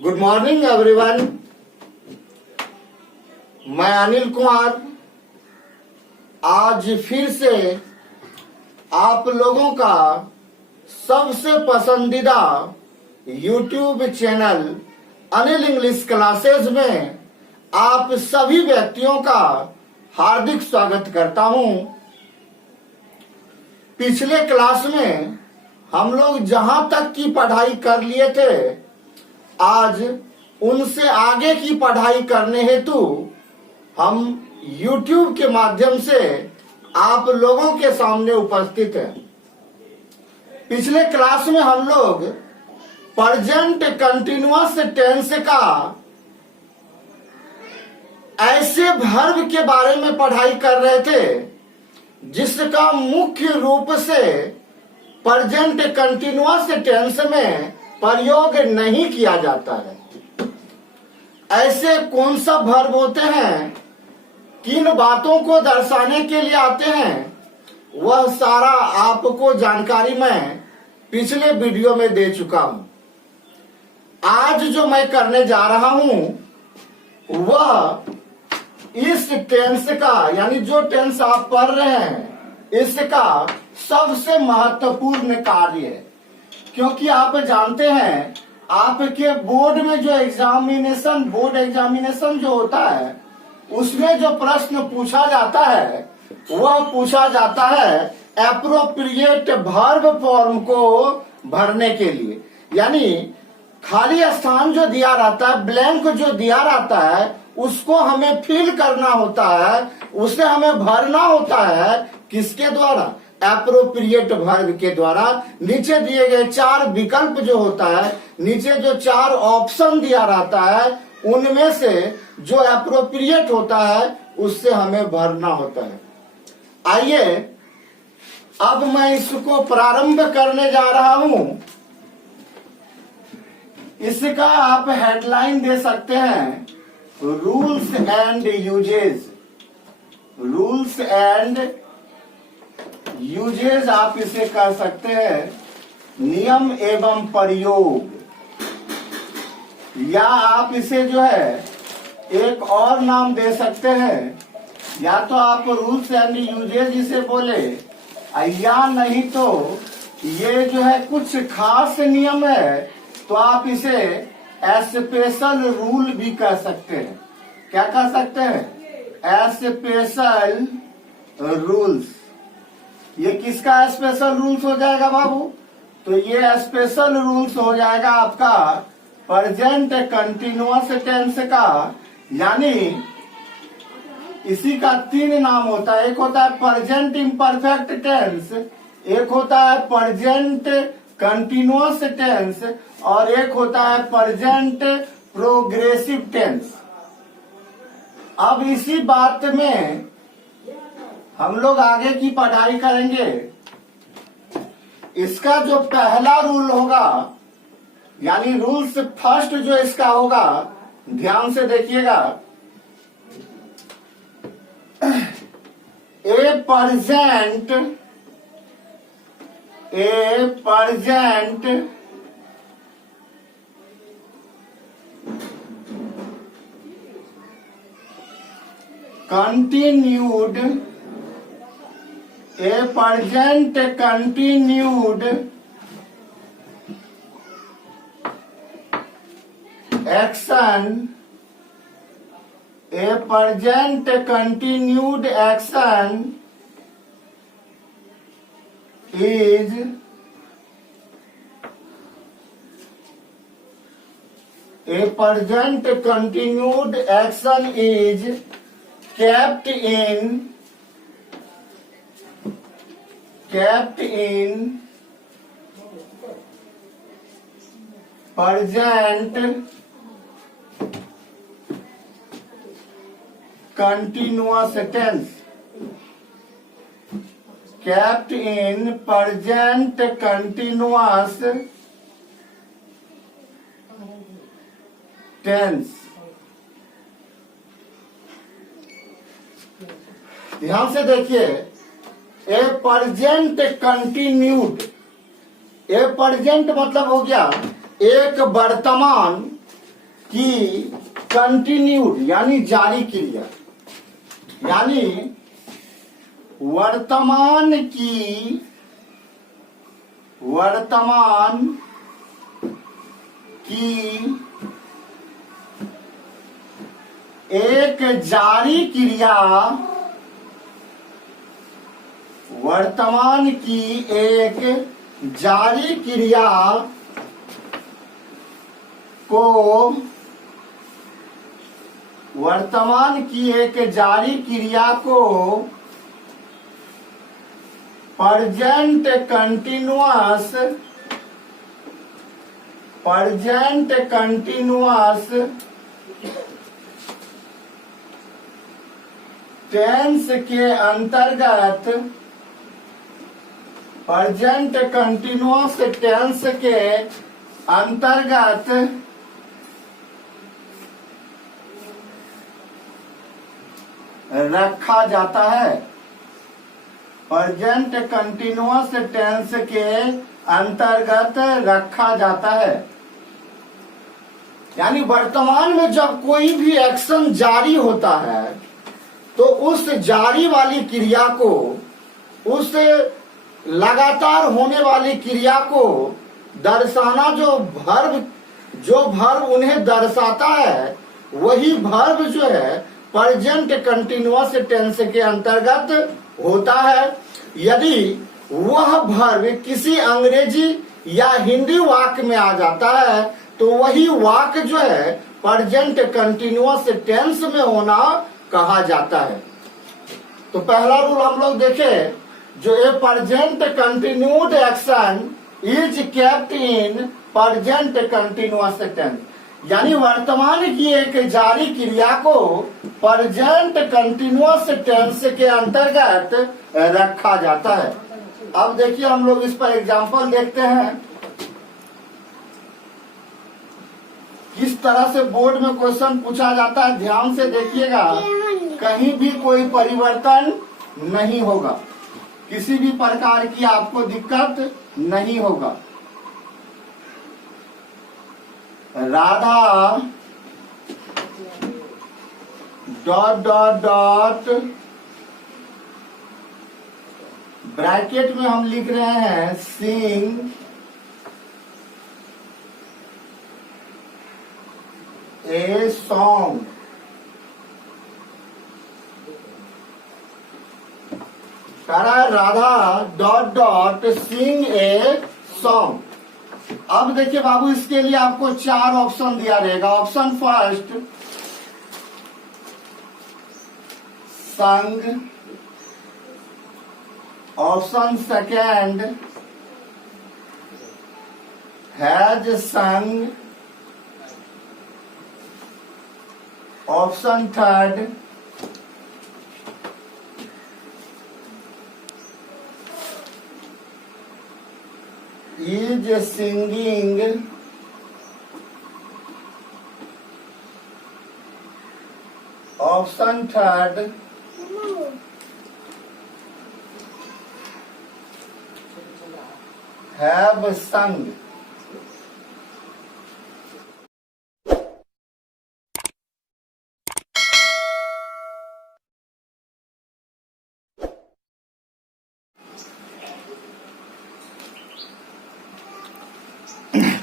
Good morning everyone. मैं अनिल कुमार आज फिर से आप लोगों का सबसे पसंदीदा YouTube channel Anil English classes में आप सभी व्यक्तियों का हार्दिक स्वागत करता हूं। पिछले क्लास में हम लोग जहां तक की पढ़ाई कर लिए थे, आज उनसे आगे की पढ़ाई करने हेतु हम YouTube के माध्यम से आप लोगों के सामने उपस्थित हैं। पिछले क्लास में हम लोग प्रेजेंट कंटिन्यूअस टेंस का ऐसे वर्ब के बारे में पढ़ाई कर रहे थे जिसका मुख्य रूप से प्रेजेंट कंटिन्यूअस टेंस में प्रयोग नहीं किया जाता है। ऐसे कौन सा वर्ब होते हैं, किन बातों को दर्शाने के लिए आते हैं, वह सारा आपको जानकारी मैं पिछले वीडियो में दे चुका हूं। आज जो मैं करने जा रहा हूं वह इस टेंस का, यानी जो टेंस आप पढ़ रहे हैं, इसका सबसे महत्वपूर्ण कार्य है। क्योंकि आप जानते हैं आपके बोर्ड में जो बोर्ड एग्जामिनेशन जो होता है, उसमें जो प्रश्न पूछा जाता है वह पूछा जाता है एप्रोप्रिएट वर्ब फॉर्म को भरने के लिए। यानी खाली स्थान जो दिया रहता है, ब्लैंक जो दिया रहता है, उसको हमें फिल करना होता है, उसे हमें भरना होता है। किसके द्वारा? एप्रोप्रिएट वर्ब के द्वारा। नीचे दिए गए 4 विकल्प जो होता है, नीचे जो 4 ऑप्शन दिया रहता है, उनमें से जो एप्रोप्रिएट होता है उससे हमें भरना होता है। आइए अब मैं इसको प्रारंभ करने जा रहा हूं। इसका आप हेडलाइन दे सकते हैं rules and usages. Rules and usages आप इसे कर सकते हैं, नियम एवं प्रयोग। या आप इसे जो है एक और नाम दे सकते हैं, या तो आप रूल्स एंड यूजेज इसे बोले, या नहीं तो ये जो है कुछ खास नियम है तो आप इसे स्पेशल रूल भी कह सकते हैं। क्या कह सकते हैं? Special rules. ये किसका स्पेशल रूल्स हो जाएगा बाबू? तो ये स्पेशल रूल्स हो जाएगा आपका प्रेजेंट कंटिन्यूअस टेंस का। यानी इसी का 3 नाम होता है। एक होता है प्रेजेंट इम्परफेक्ट टेंस, एक होता है प्रेजेंट कंटिन्यूअस टेंस, और एक होता है प्रेजेंट प्रोग्रेसिव टेंस। अब इसी बात में हम लोग आगे की पढ़ाई करेंगे। इसका जो पहला रूल होगा, यानी रूल्स फर्स्ट जो इसका होगा, ध्यान से देखिएगा। ए present continued action is kept in present continuous tense. Kept in present continuous tense। ध्यान से देखिए, ए प्रेजेंट कंटिन्यूड, ए प्रेजेंट मतलब हो गया एक वर्तमान की कंटिन्यूड यानी जारी क्रिया, यानी वर्तमान की एक जारी क्रिया, वर्तमान की एक जारी क्रिया को, वर्तमान की एक जारी क्रिया को प्रेजेंट कंटिन्यूअस टेंस के अंतर्गत, प्रेजेंट कंटिन्यूअस टेंस के अंतर्गत रखा जाता है। प्रेजेंट कंटिन्यूअस टेंस के अंतर्गत रखा जाता है, यानी वर्तमान में जब कोई भी एक्शन जारी होता है तो उस जारी वाली क्रिया को, उस लगातार होने वाली क्रिया को दर्शाना, जो भर्ब उन्हें दर्शाता है, वही भर्ब जो है प्रेजेंट कंटिन्यूअस टेंस के अंतर्गत होता है। यदि वह भर्ब किसी अंग्रेजी या हिंदी वाक्य में आ जाता है तो वही वाक्य जो है प्रेजेंट कंटिन्यूअस टेंस में होना कहा जाता है। तो पहला रूल हम लोग देखें, जो a present continued action is kept in present continuous tense, यानी वर्तमान की एक जारी क्रिया को प्रेजेंट कंटिन्यूअस टेंस के अंतर्गत रखा जाता है। अब देखिए हम लोग इस पर एग्जांपल देखते हैं, किस तरह से बोर्ड में क्वेश्चन पूछा जाता है। ध्यान से देखिएगा, कहीं भी कोई परिवर्तन नहीं होगा, किसी भी प्रकार की आपको दिक्कत नहीं होगा। Radha dot dot dot bracket में हम लिख रहे हैं sing a song, Radha dot dot sing a song. अब देखिए बाबू, इसके लिए आपको 4 ऑप्शन दिया रहेगा। ऑप्शन फर्स्ट संग, ऑप्शन सेकेंड हैज संग, option third is singing, option third have sung।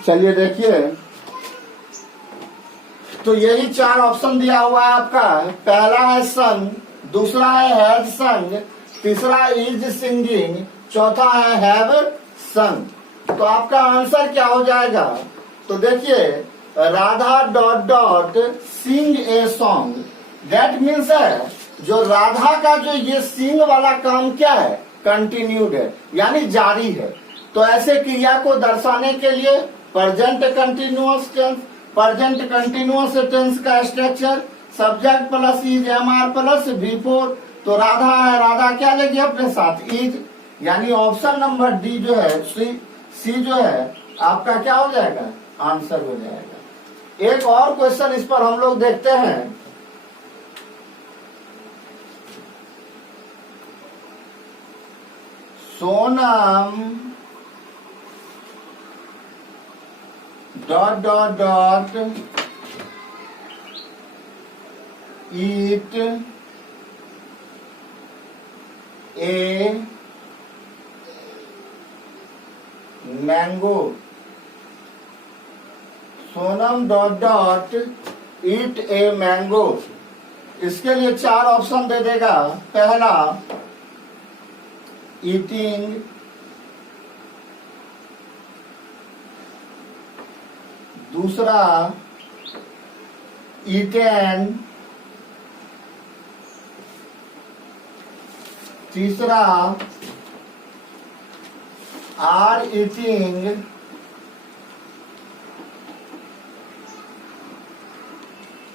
चलिए देखिए, तो यही 4 ऑप्शन दिया हुआ है आपका। पहला है संग, दूसरा है हैज संग, तीसरा इज सिंगिंग, चौथा है हैव संग। तो आपका आंसर क्या हो जाएगा? तो देखिए, Radha dot dot sing a song, that means है जो राधा का जो ये सिंग वाला काम क्या है, कंटिन्यूड है, यानी जारी है। तो ऐसे क्रिया को दर्शाने के लिए present continuous tense, present continuous tense का structure subject plus is am are plus V4। तो राधा है, राधा क्या लेगी अपने साथ, इज, यानी ऑप्शन नंबर डी जो है, सी जो है आपका क्या हो जाएगा, आंसर हो जाएगा। एक और क्वेश्चन इस पर हम लोग देखते हैं। Sonam dot dot dot eat a mango. Sonam dot dot eat a mango. इसके लिए 4 ऑप्शन दे देगा। पहला ईटिंग, दूसरा ईटेन, तीसरा आर ईटिंग,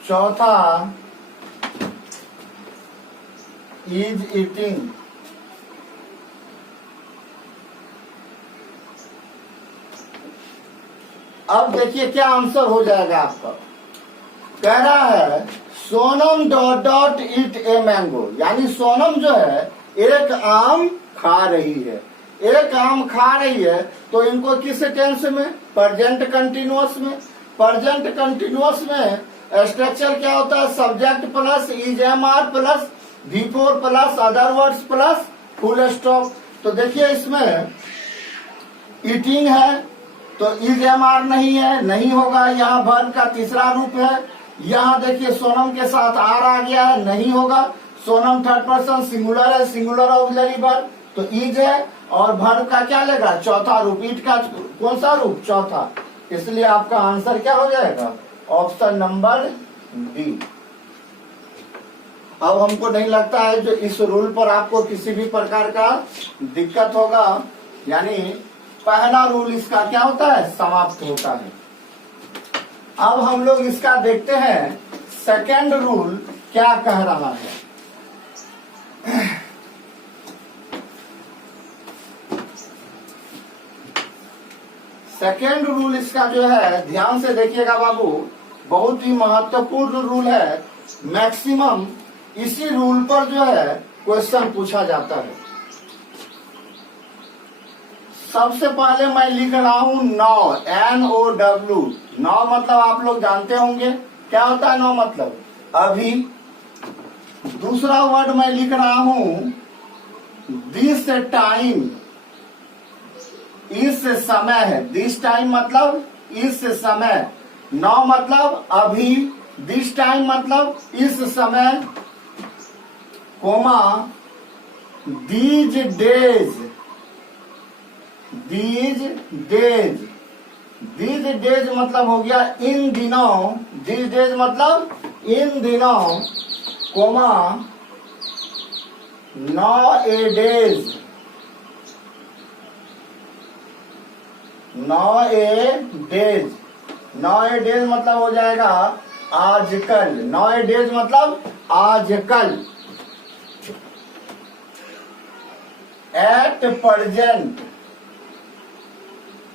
चौथा इज ईटिंग। अब देखिए क्या आंसर हो जाएगा आपका। कह रहा है Sonam dot dot eat a mango, यानी सोनम जो है एक आम खा रही है। एक आम खा रही है तो इनको किस टेंस में? प्रेजेंट कंटिन्यूअस में। प्रेजेंट कंटिन्यूअस में स्ट्रक्चर क्या होता है? Subject plus is am are plus before plus other words plus full stop. तो देखिए इसमें ईटिंग है तो इज एम आर नहीं है, नहीं होगा। यहाँ वर्ब का तीसरा रूप है। यहाँ देखिए सोनम के साथ आर आ गया है, नहीं होगा। सोनम थर्ड पर्सन सिंगुलर है, सिंगुलर ऑक्सिलरी वर्ब तो इज है। और वर्ब का क्या लेगा? चौथा रूप। ईट का कौन सा रूप? चौथा। इसलिए आपका आंसर क्या हो जाएगा? Option number D. अब हमको नहीं लगता है जो इस रूल पर आपको किसी भी प्रकार का दिक्कत होगा। यानी पहला रूल इसका क्या होता है? समाप्त होता है। अब हम लोग इसका देखते हैं सेकेंड रूल क्या कह रहा है। सेकेंड रूल इसका जो है, ध्यान से देखिएगा बाबू, बहुत ही महत्वपूर्ण रूल है। मैक्सिमम इसी रूल पर जो है क्वेश्चन पूछा जाता है। सबसे पहले मैं लिख रहा हूं नौ, NOW। नौ मतलब आप लोग जानते होंगे क्या होता है। नौ मतलब अभी। दूसरा वर्ड मैं लिख रहा हूं दिस टाइम, इस समय है। दिस टाइम मतलब इस समय। नौ मतलब अभी, दिस टाइम मतलब इस समय, comma these days, these days. These days मतलब हो गया इन दिनों। दीज डेज मतलब इन दिनों, कोमा नौ ए डेज, नौ ए डेज। नौ ए डेज मतलब हो जाएगा आजकल। नौ ए डेज मतलब आजकल। एट प्रेजेंट,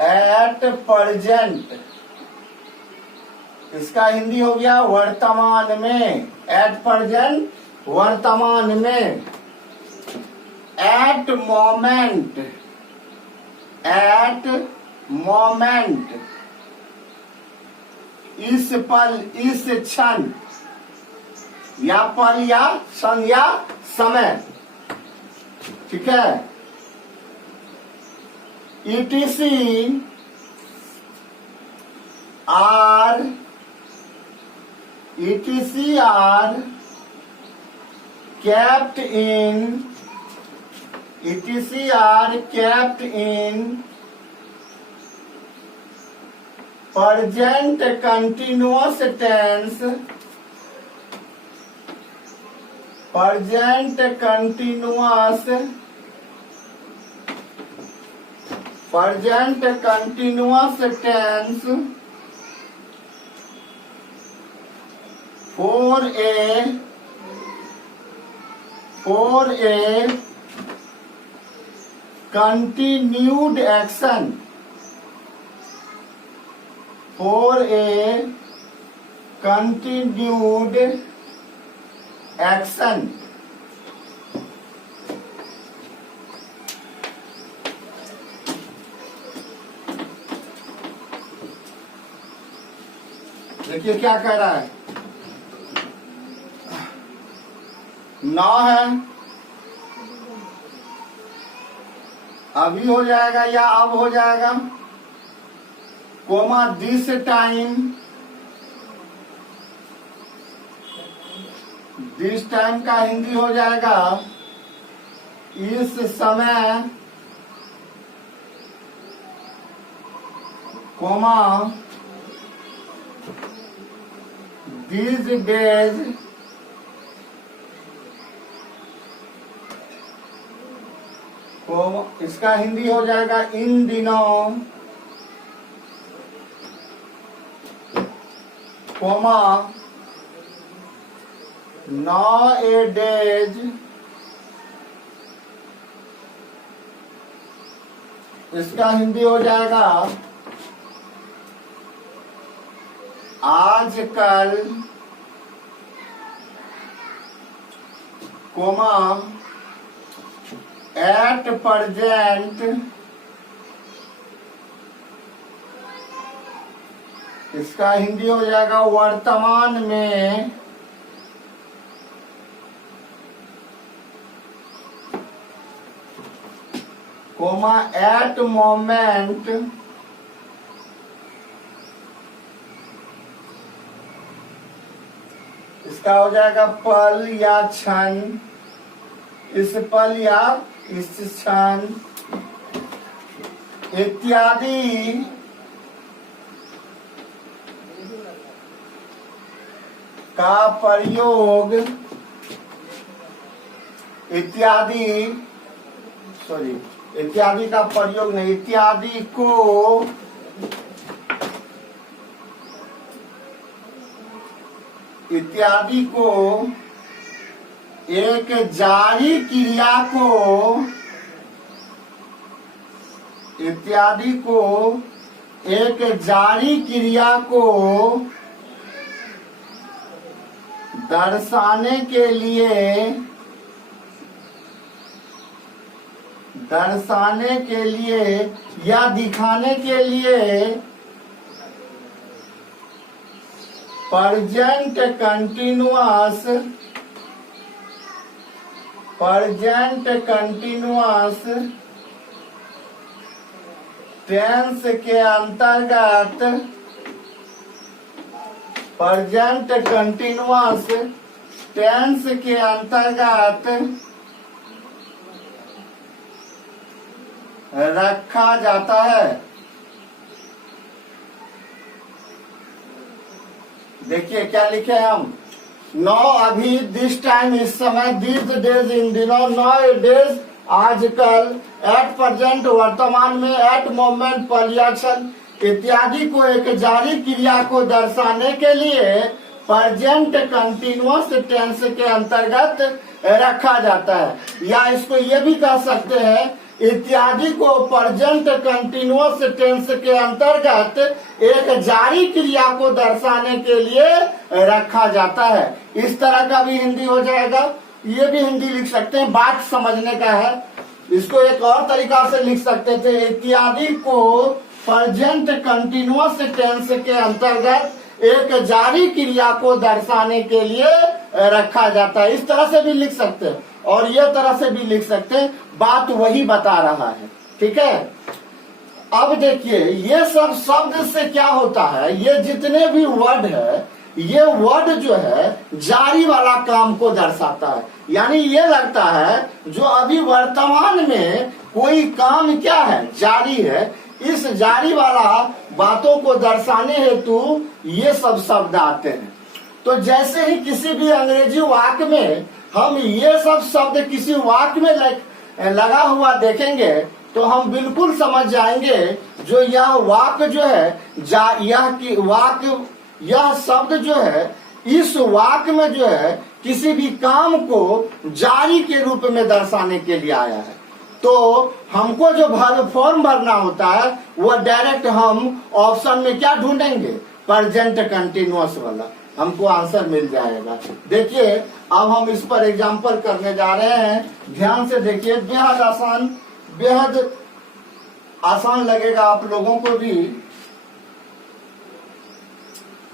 एट प्रेजेंट इसका हिंदी हो गया वर्तमान में। एट प्रेजेंट वर्तमान में। एट मोमेंट, एट मोमेंट इस पल, इस क्षण, या पल या क्षण या समय। ठीक है। ETC are, ETC are kept in, ETC are kept in present continuous tense, present continuous tense for a continued action, for a continued action। देखिए क्या कह रहा है। 9 है, अभी हो जाएगा या अब हो जाएगा, comma this time, this time का हिंदी हो जाएगा इस समय, कोमा these days, इसका हिंदी हो जाएगा इन दिनों, कोमा nowadays, इसका हिंदी हो जाएगा आजकल, कोमा एट प्रेजेंट, इसका हिंदी हो जाएगा वर्तमान में, कोमा एट मोमेंट, इसका हो जाएगा पल या क्षण, इस पल या इस क्षण इत्यादि का प्रयोग, इत्यादि का प्रयोग नहीं, इत्यादि को एक जारी क्रिया को, इत्यादि को एक जारी क्रिया को दर्शाने के लिए या दिखाने के लिए प्रेजेंट कंटिन्यूअस टेंस के अंतर्गत, प्रेजेंट कंटिन्यूअस टेंस के अंतर्गत रखा जाता है। देखिए क्या लिखे हम, नो अभी, दिस टाइम इस समय, दिस डेज इन दिनों, नो डेज आजकल, एट प्रेजेंट वर्तमान में, एट मोमेंट पल या क्षण इत्यादि को एक जारी क्रिया को दर्शाने के लिए प्रेजेंट कंटिन्यूअस टेंस के अंतर्गत रखा जाता है। या इसको ये भी कह सकते हैं, इत्यादि को प्रेजेंट कंटिन्यूअस टेंस के अंतर्गत एक जारी क्रिया को दर्शाने के लिए रखा जाता है। इस तरह का भी हिंदी हो जाएगा, ये भी हिंदी लिख सकते हैं, बात समझने का है। इसको एक और तरीका से लिख सकते थे, इत्यादि को प्रेजेंट कंटिन्यूअस टेंस के अंतर्गत एक जारी क्रिया को दर्शाने के लिए रखा जाता है। इस तरह से भी लिख सकते हैं और ये तरह से भी लिख सकते हैं, बात वही बता रहा है। ठीक है, अब देखिए ये सब शब्द से क्या होता है, ये जितने भी वर्ड है, ये वर्ड जो है जारी वाला काम को दर्शाता है। यानी ये लगता है जो अभी वर्तमान में कोई काम क्या है, जारी है, इस जारी वाला बातों को दर्शाने हेतु ये सब शब्द आते हैं। तो जैसे ही किसी भी अंग्रेजी वाक्य में हम ये सब शब्द किसी वाक्य में लगा हुआ देखेंगे तो हम बिल्कुल समझ जाएंगे जो यह वाक्य जो है, यह शब्द जो है इस वाक्य में जो है किसी भी काम को जारी के रूप में दर्शाने के लिए आया है। तो हमको जो वर्ब फॉर्म भरना होता है वो डायरेक्ट हम ऑप्शन में क्या ढूंढेंगे, प्रेजेंट कंटिन्यूअस वाला, हमको आंसर मिल जाएगा। देखिए अब हम इस पर एग्जांपल करने जा रहे हैं, ध्यान से देखिए, बेहद आसान लगेगा आप लोगों को भी।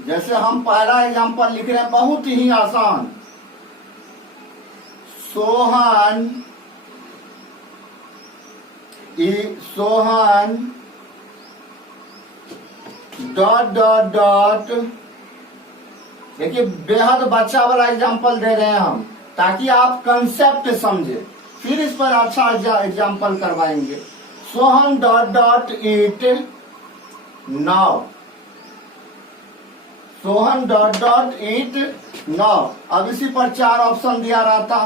जैसे हम पहला एग्जांपल लिख रहे हैं, बहुत ही आसान, सोहन डॉट डॉट डॉट। देखिए बेहद बच्चा वाला एग्जांपल दे रहे हैं हम, ताकि आप कंसेप्ट समझे, फिर इस पर अच्छा एग्जांपल करवाएंगे। सोहन डॉट डॉट ईट नाउ। सोहन डॉट डॉट ईट नाउ। अब इसी पर 4 ऑप्शन दिया रहता।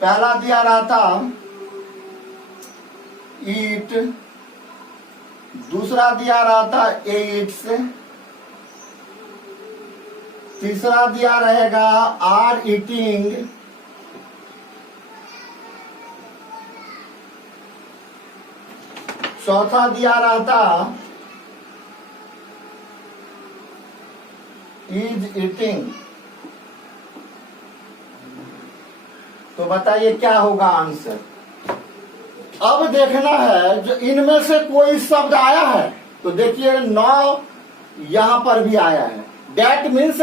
पहला दिया रहता ईट, दूसरा दिया रहता एट्स, तीसरा दिया रहेगा आर ईटिंग, चौथा दिया रहता इज ईटिंग। तो बताइए क्या होगा आंसर। अब देखना है जो इनमें से कोई शब्द आया है, तो देखिए नौ यहां पर भी आया है। दैट मीन्स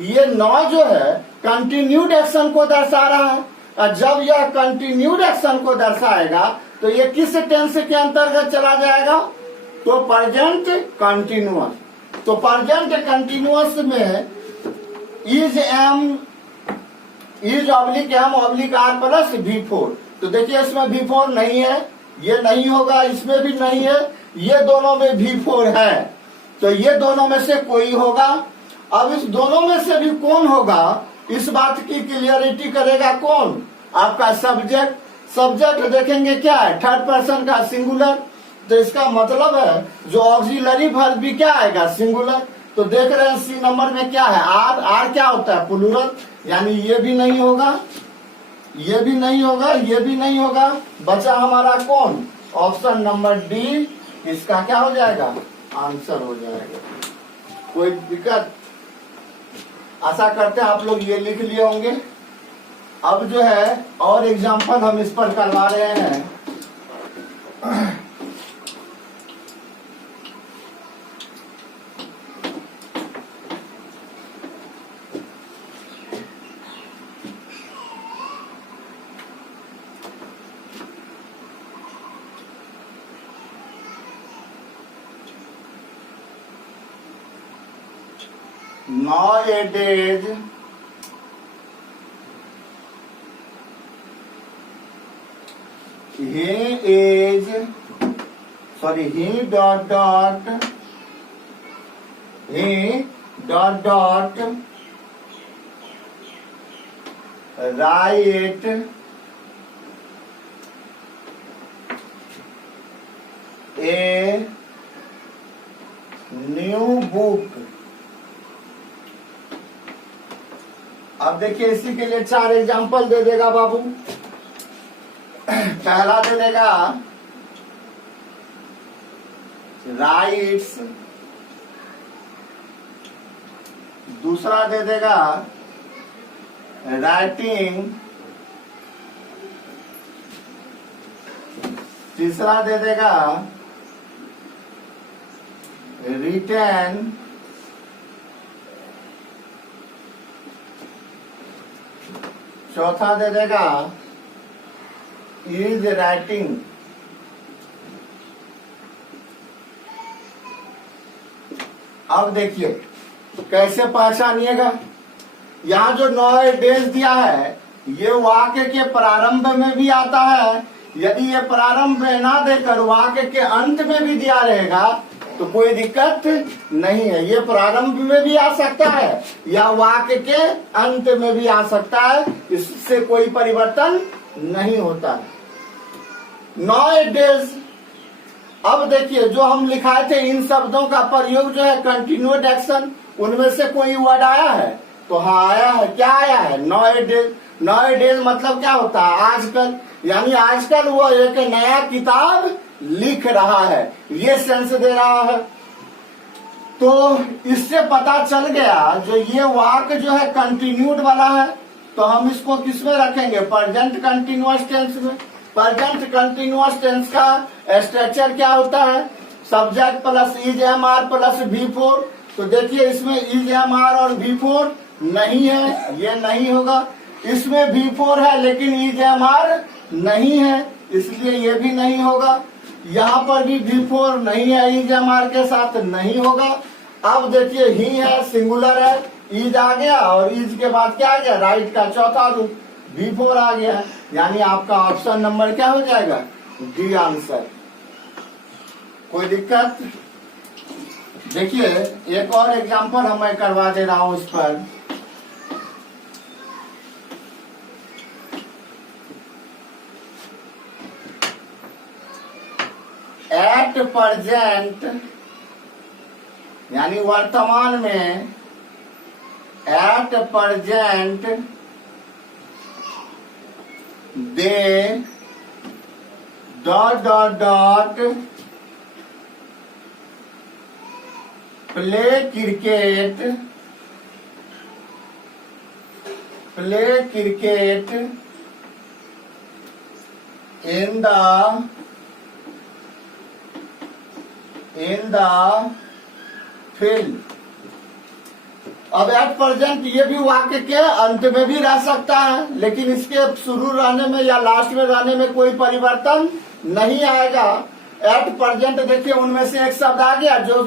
ये नौ जो है कंटिन्यूड एक्शन को दर्शा रहा है, और जब यह कंटिन्यूड एक्शन को दर्शाएगा तो ये किस टेंस के अंतर्गत चला जाएगा, तो प्रेजेंट कंटिन्यूअस। तो प्रेजेंट कंटिन्यूअस में is am, is oblique am oblique are plus V4। तो देखिए इसमें V4 नहीं है, ये नहीं होगा, इसमें भी नहीं है, ये दोनों में V4 है, तो ये दोनों में से कोई होगा। अब इस दोनों में से भी कौन होगा, इस बात की क्लियरिटी करेगा कौन, आपका सब्जेक्ट। सब्जेक्ट देखेंगे क्या है, थर्ड पर्सन का सिंगुलर, तो इसका मतलब है जो ऑक्सिलरी वर्ब भी क्या आएगा, सिंगुलर। तो देख रहे हैं सी नंबर में क्या है, आर। आर क्या होता है, प्लूरल, यानी ये भी नहीं होगा, ये भी नहीं होगा, ये भी नहीं होगा। बचा हमारा कौन, ऑप्शन नंबर डी, इसका क्या हो जाएगा, आंसर हो जाएगा। कोई दिक्कत, आशा करते हैं आप लोग ये लिख लिए होंगे। अब जो है और एग्जांपल हम इस पर करवा रहे हैं। Nowadays he dot dot write a new book। अब देखिए इसी के लिए 4 एग्जाम्पल दे देगा बाबू। पहला दे देगा राइट्स, दूसरा दे देगा राइटिंग, तीसरा दे देगा रिटर्न, चौथा दे देगा इज राइटिंग। अब देखिए कैसे पहचानिएगा। यहाँ जो nowadays दिया है ये वाक्य के प्रारंभ में भी आता है। यदि ये प्रारंभ में ना देकर वाक्य के अंत में भी दिया रहेगा तो कोई दिक्कत नहीं है। ये प्रारंभ में भी आ सकता है या वाक्य के अंत में भी आ सकता है, इससे कोई परिवर्तन नहीं होता है। nowadays, अब देखिए जो हम लिखाए थे इन शब्दों का प्रयोग जो है कंटिन्यूड एक्शन, उनमें से कोई वर्ड आया है, तो हाँ आया है। क्या आया है, nowadays। nowadays मतलब क्या होता है, आजकल, यानी आजकल वो एक नया किताब लिख रहा है, ये सेंस दे रहा है। तो इससे पता चल गया जो ये वाक्य जो है कंटिन्यूड वाला है, तो हम इसको किस में रखेंगे, प्रेजेंट कंटिन्यूअस टेंस में। प्रेजेंट कंटिन्यूअस टेंस का स्ट्रक्चर क्या होता है, subject plus is am are plus V4। तो देखिए इसमें इज एम आर और V4 नहीं है, ये नहीं होगा। इसमें V4 है लेकिन EJMR नहीं है, इसलिए ये भी नहीं होगा। यहाँ पर भी V4 नहीं है, EJMR के साथ नहीं होगा। अब देखिए ही है, सिंगुलर है, ईज आ गया और ईज के बाद क्या आ गया, राइट का चौथा रूप V4 आ गया। यानी आपका ऑप्शन नंबर क्या हो जाएगा, डी आंसर। कोई दिक्कत? देखिए एक और एग्जांपल हम मैं करवा दे रहा हूं उस पर। एट प्रेजेंट यानी वर्तमान में, at present they dot dot dot play cricket in the field। अब एट प्रेजेंट ये भी वाक्य के अंत में भी रह सकता है, लेकिन इसके शुरू रहने में या लास्ट में रहने में कोई परिवर्तन नहीं आएगा। एट प्रेजेंट देखिए उनमें से एक शब्द आ गया जो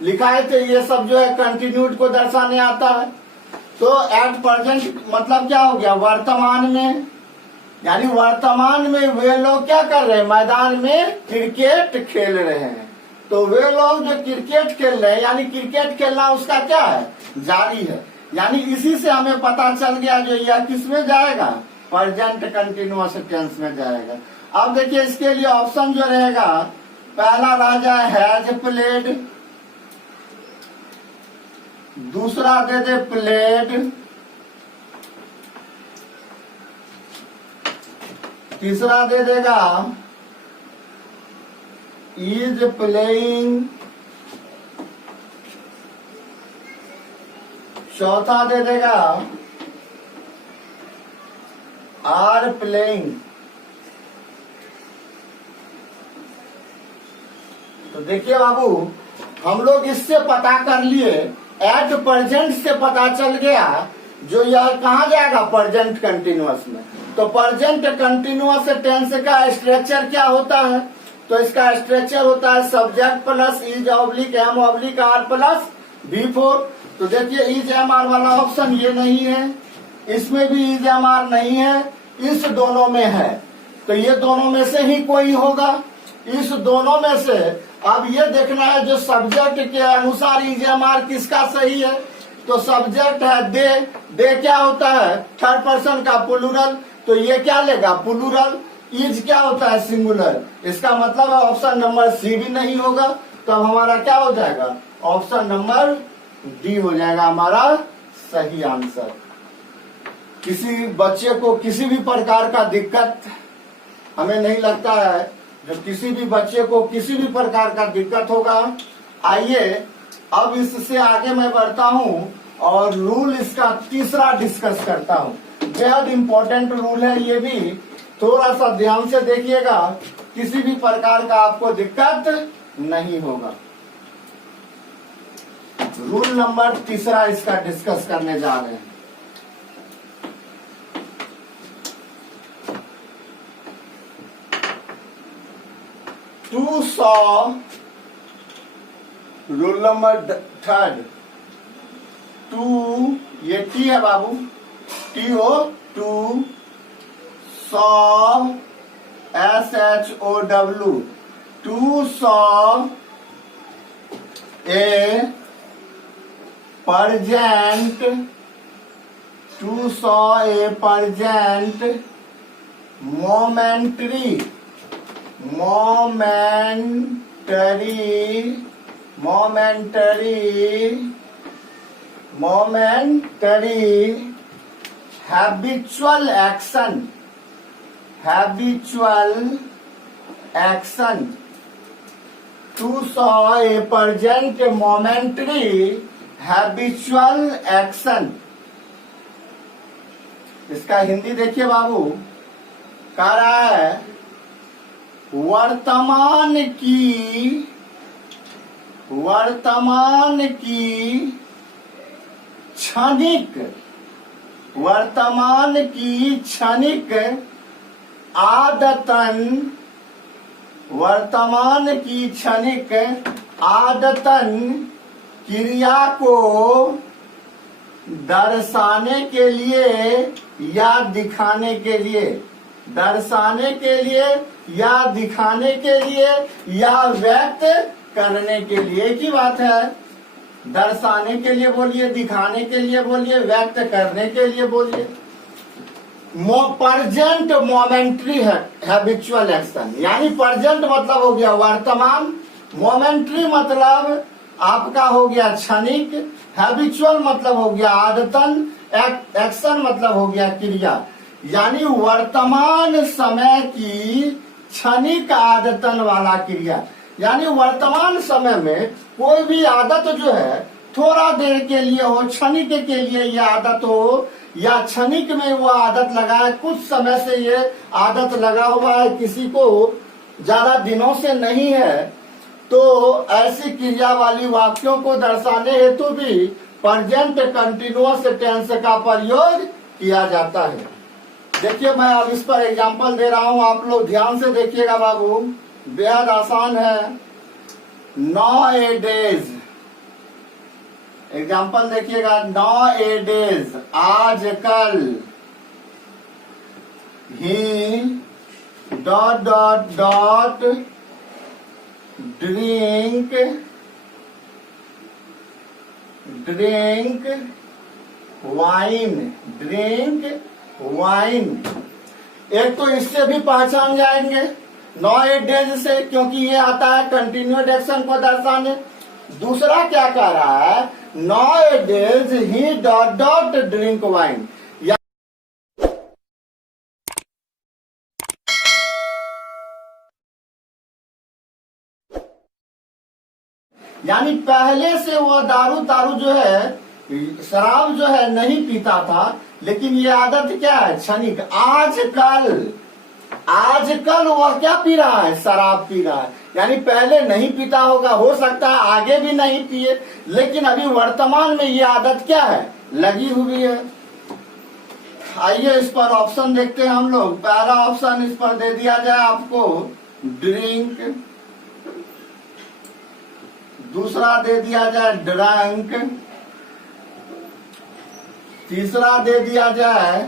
लिखाए थे, ये सब जो है कंटिन्यूड को दर्शाने आता है। तो एट प्रेजेंट मतलब क्या हो गया, वर्तमान में। यानी वर्तमान में वे लोग क्या कर रहे हैं, मैदान में क्रिकेट खेल रहे हैं। तो वे लोग जो क्रिकेट खेल रहे हैं, यानी क्रिकेट खेलना उसका क्या है, जारी है। यानी इसी से हमें पता चल गया जो यह किस में जाएगा, प्रेजेंट कंटिन्यूअस टेंस में जाएगा। अब देखिए इसके लिए ऑप्शन जो रहेगा, पहला रह जाए हैज प्लेड, दूसरा दे दे प्लेड, तीसरा दे देगा इज प्लेइंग, चौथा दे देगा आर प्लेइंग। तो देखिए बाबू, हम लोग इससे पता कर लिए, एट प्रेजेंट से पता चल गया जो यह कहाँ जाएगा, प्रेजेंट कंटिन्यूअस में। तो प्रेजेंट कंटिन्यूअस टेंस का स्ट्रक्चर क्या होता है, तो इसका स्ट्रक्चर होता है subject plus is oblique am oblique are plus V4। तो देखिए इज एम आर वाला ऑप्शन ये नहीं है, इसमें भी इज एम आर नहीं है, इस दोनों में है। तो ये दोनों में से ही कोई होगा, इस दोनों में से। अब ये देखना है जो सब्जेक्ट के अनुसार इज एम आर किसका सही है। तो सब्जेक्ट है दे, दे क्या होता है, थर्ड पर्सन का प्लूरल, तो ये क्या लेगा, प्लूरल। इज क्या होता है, सिंगुलर। इसका मतलब है ऑप्शन नंबर सी भी नहीं होगा। तो अब हमारा क्या हो जाएगा, ऑप्शन नंबर डी हो जाएगा हमारा सही आंसर। किसी बच्चे को किसी भी प्रकार का दिक्कत हमें नहीं लगता है, जब किसी भी बच्चे को किसी भी प्रकार का दिक्कत होगा। आइए अब इससे आगे मैं बढ़ता हूं और रूल इसका तीसरा डिस्कस करता हूं। बेहद इंपॉर्टेंट रूल है ये भी, थोड़ा सा ध्यान से देखिएगा, किसी भी प्रकार का आपको दिक्कत नहीं होगा। रूल नंबर तीसरा इसका डिस्कस करने जा रहे हैं। To saw, rule number third, to ये टी है बाबू, टी हो, to saw SHOW, to saw a present, to saw a present momentary habitual action, to saw a present momentary habitual action। इसका हिंदी देखिए बाबू, कह रहा है वर्तमान की क्षणिक वर्तमान की क्षणिक आदतन, वर्तमान की क्षणिक आदतन क्रिया को दर्शाने के लिए या दिखाने के लिए, दर्शाने के लिए या दिखाने के लिए या व्यक्त करने के लिए। एक ही बात है, दर्शाने के लिए बोलिए, दिखाने के लिए बोलिए, व्यक्त करने के लिए बोलिए। परजेंट मोमेंट्री हैबिचुअल एक्शन, यानी परजेंट मतलब हो गया वर्तमान, मोमेंट्री मतलब आपका हो गया क्षणिक, हैबिचुअल मतलब हो गया आदतन, एक्शन मतलब हो गया क्रिया। यानी वर्तमान समय की क्षणिक आदतन वाला क्रिया, यानी वर्तमान समय में कोई भी आदत जो है थोड़ा देर के लिए हो, क्षणिक के लिए ये आदत हो, या क्षणिक में वो आदत लगा है, कुछ समय से ये आदत लगा हुआ है, किसी को ज्यादा दिनों से नहीं है, तो ऐसी क्रिया वाली वाक्यों को दर्शाने हेतु भी प्रेजेंट कंटिन्यूअस टेंस का प्रयोग किया जाता है। देखिए मैं अब इस पर एग्जांपल दे रहा हूं, आप लोग ध्यान से देखिएगा बाबू, बेहद आसान है। nowadays, एग्जांपल देखिएगा, nowadays आजकल, he dot dot dot drink wine, drink wine. एक तो इससे भी पहचान जाएंगे nowadays से, क्योंकि ये आता है कंटिन्यूड एक्शन को दर्शाने। दूसरा क्या कह रहा है, nowadays ही डॉट डॉट ड्रिंक वाइन, यानी पहले से वो दारू जो है, शराब जो है नहीं पीता था, लेकिन ये आदत क्या है, क्षणिक। आजकल वह क्या पी रहा है, शराब पी रहा है। यानी पहले नहीं पीता होगा, हो सकता है आगे भी नहीं पिए, लेकिन अभी वर्तमान में ये आदत क्या है, लगी हुई है। आइए इस पर ऑप्शन देखते हैं हम लोग। पहला ऑप्शन इस पर दे दिया जाए आपको, ड्रिंक। दूसरा दे दिया जाए ड्रंक। तीसरा दे दिया जाए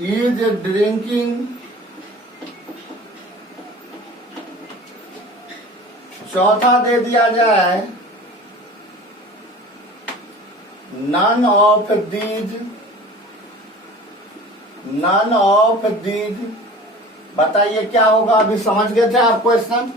इज ड्रिंकिंग। चौथा दे दिया जाए none of these, none of these. बताइए क्या होगा, अभी समझ गए थे आप क्वेश्चन।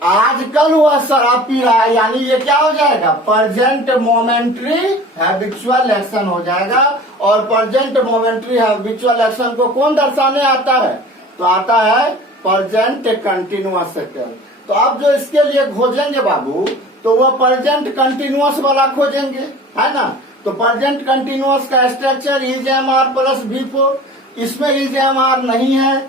आजकल वह शराब पी रहा है, यानी ये क्या हो जाएगा, प्रेजेंट मोमेंट्री हैबिचुअल एक्शन हो जाएगा। और प्रेजेंट मोमेंट्री हैबिचुअल एक्शन को कौन दर्शाने आता है, तो आता है प्रेजेंट कंटिन्यूअस टेंस। तो आप जो इसके लिए खोजेंगे बाबू, तो वह प्रेजेंट कंटिन्यूअस वाला खोजेंगे, है ना। तो प्रेजेंट कंटिन्यूअस का structure is am are plus V4, इसमें इज एम आर नहीं है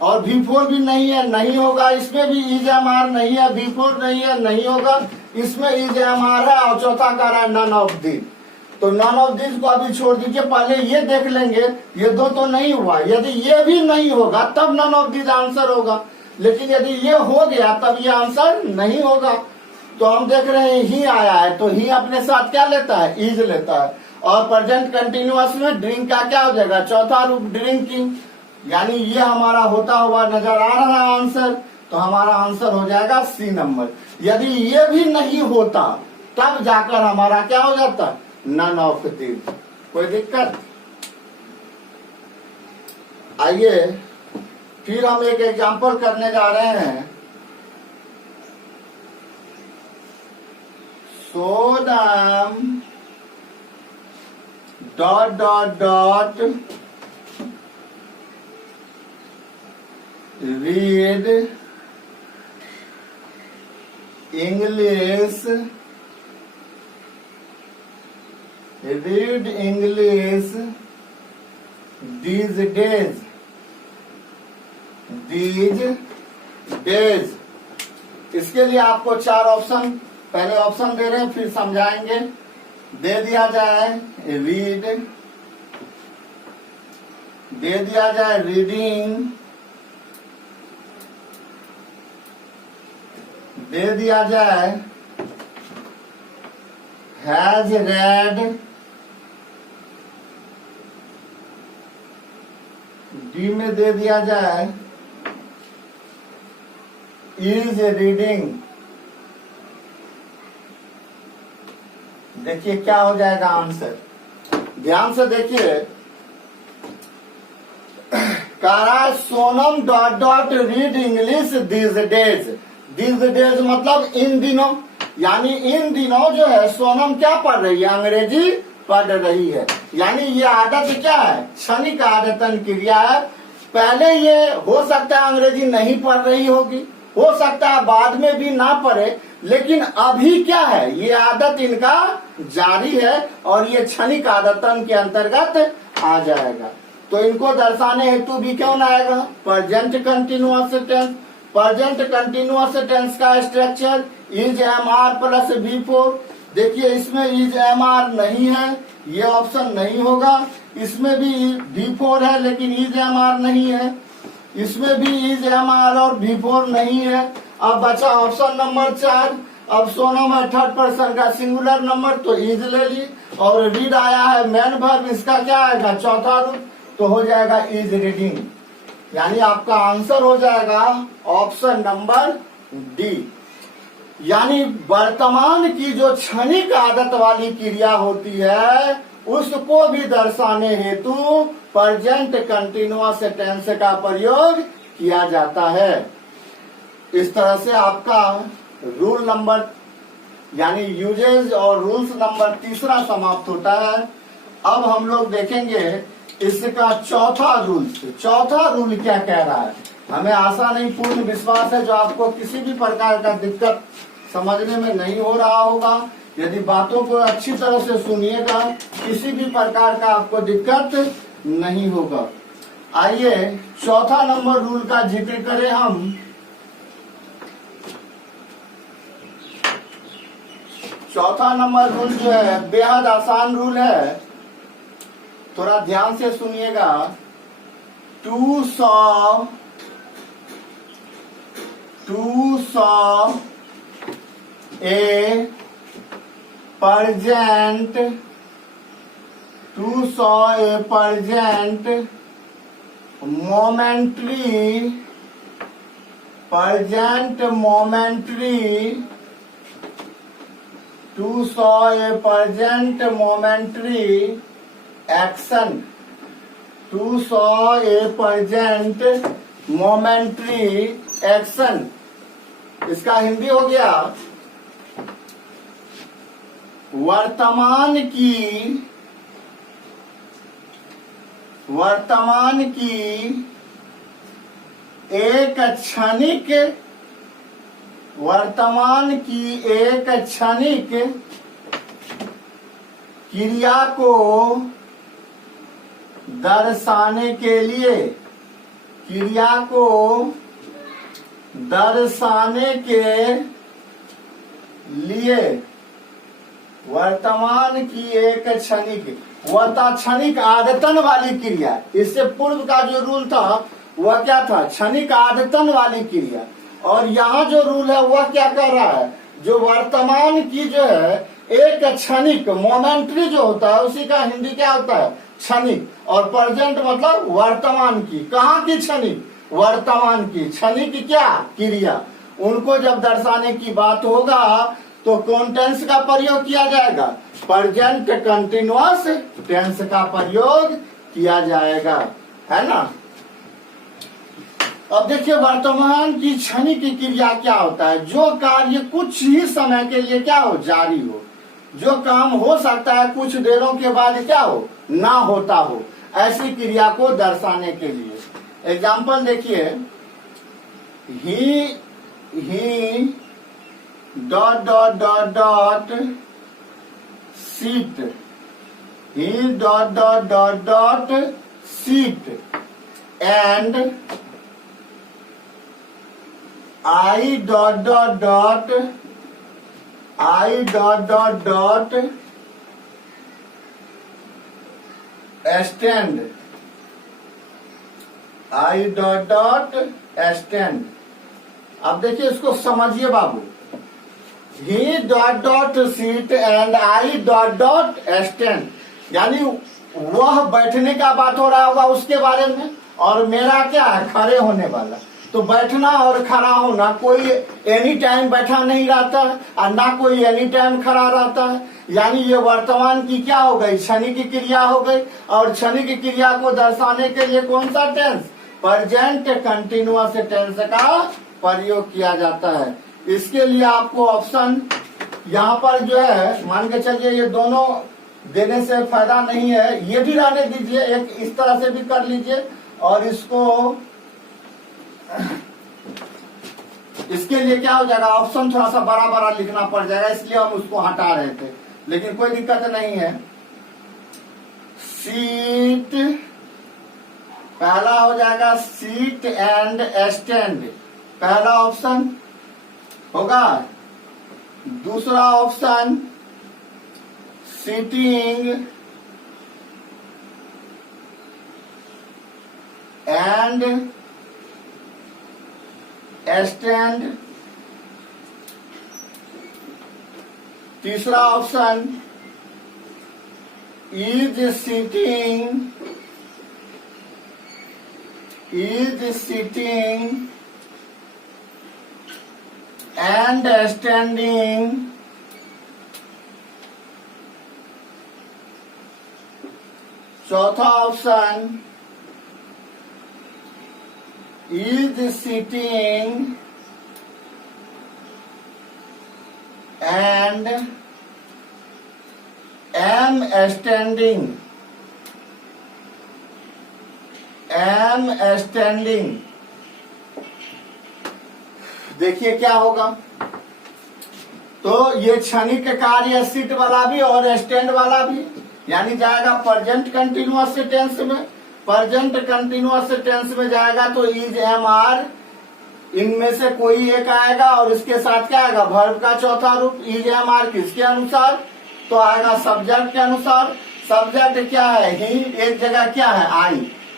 और V4 भी नहीं है, नहीं होगा। इसमें भी इज एम आर नहीं है, V4 नहीं है, नहीं होगा। इसमें इज एम आर है और चौथा कह रहा है नन ऑफ दिस। तो नन ऑफ दिस को अभी छोड़ दीजिए, पहले ये देख लेंगे, ये दो तो नहीं हुआ। यदि ये भी नहीं होगा तब नन ऑफ दिस आंसर होगा, लेकिन यदि ये हो गया तब ये आंसर नहीं होगा। तो हम देख रहे हैं ही आया है, तो ही अपने साथ क्या लेता है, इज लेता है। और प्रेजेंट कंटिन्यूअस में ड्रिंक का क्या हो जाएगा, चौथा रूप ड्रिंकिंग। यानी ये हमारा होता हुआ नजर आ रहा है आंसर, तो हमारा आंसर हो जाएगा C नंबर। यदि ये भी नहीं होता तब जाकर हमारा क्या हो जाता, नन ऑफ दिस। कोई दिक्कत। आइए फिर हम एक एग्जांपल करने जा रहे हैं। सोडम dot dot dot read English, read English these days, these days। इसके लिए आपको चार ऑप्शन, पहले ऑप्शन दे रहे हैं फिर समझाएंगे। दे दिया जाए रीड, दे दिया जाए रीडिंग, दे दिया जाए हैज रेड, डी में दे दिया जाए इज रीडिंग। देखिए क्या हो जाएगा आंसर, ध्यान से देखिए। कह रहा है Sonam dot dot read English this days. This days मतलब इन दिनों, यानी इन दिनों जो है सोनम क्या पढ़ रही है, अंग्रेजी पढ़ रही है। यानी ये आदत क्या है, क्षणिक आदतन क्रिया है। पहले ये हो सकता है अंग्रेजी नहीं पढ़ रही होगी, हो सकता है बाद में भी ना पढ़े, लेकिन अभी क्या है, ये आदत इनका जारी है और ये क्षणिक आदतन के अंतर्गत आ जाएगा। तो इनको दर्शाने हेतु भी क्यों आएगा, present continuous tense. Present continuous tense का structure is am are plus V four. देखिए इसमें इज एम आर नहीं है, ये ऑप्शन नहीं होगा। इसमें भी बी फोर है लेकिन इज एम आर नहीं है, इसमें भी इज एम आर और बी फोर नहीं है। अब बचा ऑप्शन नंबर 4। अब सोनम है थर्ड पर्सन का सिंगुलर नंबर, तो इज ले ली। और रीड आया है मैन वर्ब, इसका क्या आएगा, चौथा रूप, तो हो जाएगा इज रीडिंग। यानी आपका आंसर हो जाएगा ऑप्शन नंबर डी। यानी वर्तमान की जो क्षणिक आदत वाली क्रिया होती है उसको भी दर्शाने हेतु प्रेजेंट कंटिन्यूअस टेंस का प्रयोग किया जाता है। इस तरह से आपका रूल नंबर यानी यूजेज और रूल्स नंबर 3 समाप्त होता है। अब हम लोग देखेंगे इसका चौथा रूल। चौथा रूल क्या कह रहा है, हमें आशा नहीं पूर्ण विश्वास है जो आपको किसी भी प्रकार का दिक्कत समझने में नहीं हो रहा होगा। यदि बातों को अच्छी तरह से सुनिएगा किसी भी प्रकार का आपको दिक्कत नहीं होगा। आइए चौथा नंबर रूल का जिक्र करें हम। चौथा नंबर रूल जो है बेहद आसान रूल है, थोड़ा ध्यान से सुनिएगा। To saw a present, to saw a present momentary to saw a present momentary action, to saw a present momentary action। इसका हिंदी हो गया वर्तमान की एक क्षणिक क्रिया को दर्शाने के लिए वर्तमान की एक क्षणिक आदतन वाली क्रिया। इससे पूर्व का जो रूल था वह क्या था, क्षणिक आदतन वाली क्रिया। और यहाँ जो रूल है वह क्या कर रहा है, जो वर्तमान की जो है एक क्षणिक मोमेंट्री जो होता है उसी का हिंदी क्या होता है, क्षणिक। और प्रेजेंट मतलब वर्तमान की, कहाँ की क्षणिक, वर्तमान की क्षणिक क्या क्रिया। उनको जब दर्शाने की बात होगा तो कौन टेंस का प्रयोग किया जाएगा, प्रेजेंट कंटिन्यूअस टेंस का प्रयोग किया जाएगा, है ना। अब देखिए वर्तमान की क्षणिक क्रिया क्या होता है, जो कार्य कुछ ही समय के लिए क्या हो, जारी हो, जो काम हो सकता है कुछ देरों के बाद क्या हो, ना होता हो, ऐसी क्रिया को दर्शाने के लिए। एग्जाम्पल देखिए, he dot dot dot dot sit, he dot dot dot dot sit and I dot dot dot stand, I dot dot stand. अब देखिए इसको समझिए बाबू, he dot dot sit and I dot dot stand, यानी वह बैठने का बात हो रहा होगा उसके बारे में, और मेरा क्या है, खड़े होने वाला। तो बैठना और खड़ा होना, कोई एनी टाइम बैठा नहीं रहता है और ना कोई एनी टाइम खड़ा रहता है। यानी ये वर्तमान की क्या हो गई, क्षणिक की क्रिया हो गई, और क्षणिक की क्रिया को दर्शाने के लिए कौन सा टेंस, प्रेजेंट कंटिन्यूअस टेंस का प्रयोग किया जाता है। इसके लिए आपको ऑप्शन यहाँ पर जो है, मान के चलिए ये दोनों देने से फायदा नहीं है, ये भी रहने दीजिए, एक इस तरह से भी कर लीजिए, और इसको इसके लिए क्या हो जाएगा, ऑप्शन थोड़ा सा बड़ा बड़ा लिखना पड़ जाएगा, इसलिए हम उसको हटा रहे थे, लेकिन कोई दिक्कत नहीं है। सीट पहला हो जाएगा, सीट एंड स्टैंड पहला ऑप्शन होगा। दूसरा ऑप्शन सिटिंग एंड स्टैंड। तीसरा option is sitting and standing. चौथा option is sitting and am standing। देखिए क्या होगा, तो ये क्षणिक कार्य सीट वाला भी और स्टैंड वाला भी, यानी जाएगा प्रेजेंट कंटिन्यूअस टेंस में। प्रेजेंट कंटिन्यूअस टेंस में जाएगा तो इज, एम, आर, इनमें से कोई एक आएगा, और इसके साथ क्या आएगा, वर्ब का चौथा रूप। इज, एम, आर किसके अनुसार, तो आएगा सब्जेक्ट के अनुसार। सब्जेक्ट क्या है, ही, एक जगह क्या है, आई,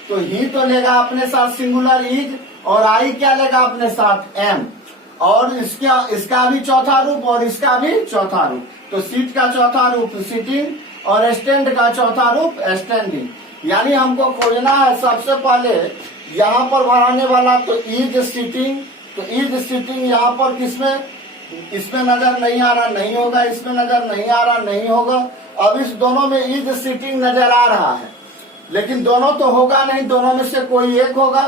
तो ही तो लेगा अपने साथ सिंगुलर इज, और आई क्या लेगा अपने साथ, एम, और इसका भी चौथा रूप और इसका भी चौथा रूप। तो सीट का चौथा रूप सिटिंग और स्टैंड का चौथा रूप स्टैंडिंग। यानी हमको खोजना है सबसे पहले यहाँ पर बढ़ाने वाला, तो इज सिटिंग, तो इज सिटिंग यहाँ पर किसमें, इसमें नजर नहीं आ रहा, नहीं होगा, इसमें नजर नहीं आ रहा, नहीं होगा। अब इस दोनों में इज सिटिंग नजर आ रहा है, लेकिन दोनों तो होगा नहीं, दोनों में से कोई एक होगा।